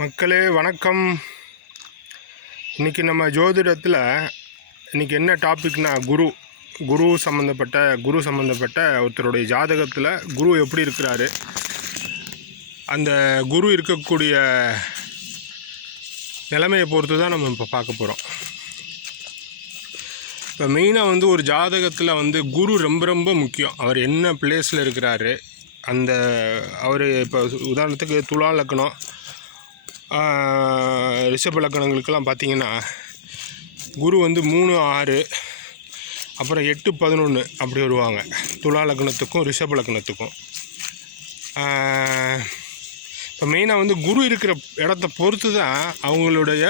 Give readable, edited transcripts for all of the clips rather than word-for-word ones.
மக்களே வணக்கம். இன்றைக்கி நம்ம ஜோதிடத்தில் இன்றைக்கி என்ன டாபிக்னா குரு சம்மந்தப்பட்ட ஒருத்தருடைய ஜாதகத்தில் குரு எப்படி இருக்கிறாரு, அந்த குரு இருக்கக்கூடிய நிலைமையை பொறுத்து தான் நம்ம இப்போ பார்க்க போகிறோம். இப்போ மெயினாக ஒரு ஜாதகத்தில் குரு ரொம்ப ரொம்ப முக்கியம். அவர் என்ன பிளேஸில் இருக்கிறாரு, அவர் இப்போ உதாரணத்துக்கு துலா லக்னம், ரிஷப லக்கணங்களுக்கெல்லாம் பார்த்திங்கன்னா குரு 3, 6 அப்புறம் 8, 11 அப்படி வருவாங்க. துலா லக்னத்துக்கும் ரிஷப லக்னத்துக்கும் இப்போ மெயினாக குரு இருக்கிற இடத்த பொறுத்து தான் அவங்களுடைய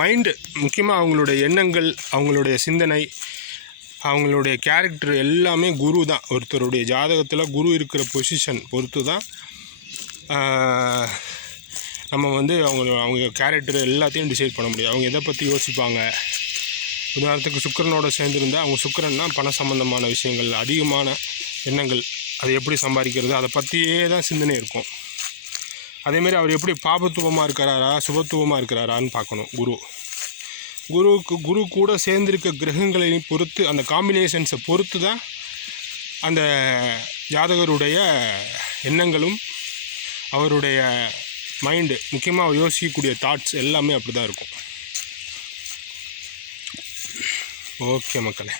மைண்டு, முக்கியமாக அவங்களுடைய எண்ணங்கள், அவங்களுடைய சிந்தனை, அவங்களுடைய கேரக்டர் எல்லாமே குரு தான். ஒருத்தருடைய ஜாதகத்தில் குரு இருக்கிற பொசிஷன் பொறுத்து தான் நம்ம அவங்க கேரக்டர் எல்லாத்தையும் டிசைட் பண்ண முடியும். அவங்க எதை பற்றி யோசிப்பாங்க. உதாரணத்துக்கு சுக்கிரனோட சேர்ந்துருந்தால் அவங்க சுக்கிரன்னா பண சம்பந்தமான விஷயங்கள், அதிகமான எண்ணங்கள், அதை எப்படி சம்பாதிக்கிறது, அதை பற்றியே தான் சிந்தனை இருக்கும். அதேமாரி அவர் எப்படி பாபத்துவமாக இருக்கிறாரா சுபத்துவமாக இருக்கிறாரான்னு பார்க்கணும். குரு கூட சேர்ந்திருக்க கிரகங்களை பொறுத்து, அந்த காம்பினேஷன்ஸை பொறுத்து தான் அந்த ஜாதகருடைய எண்ணங்களும் அவருடைய மைண்டு, முக்கியமாக அவர் யோசிக்கக்கூடிய தாட்ஸ் எல்லாமே அப்படி தான் இருக்கும். ஓகே மக்களே.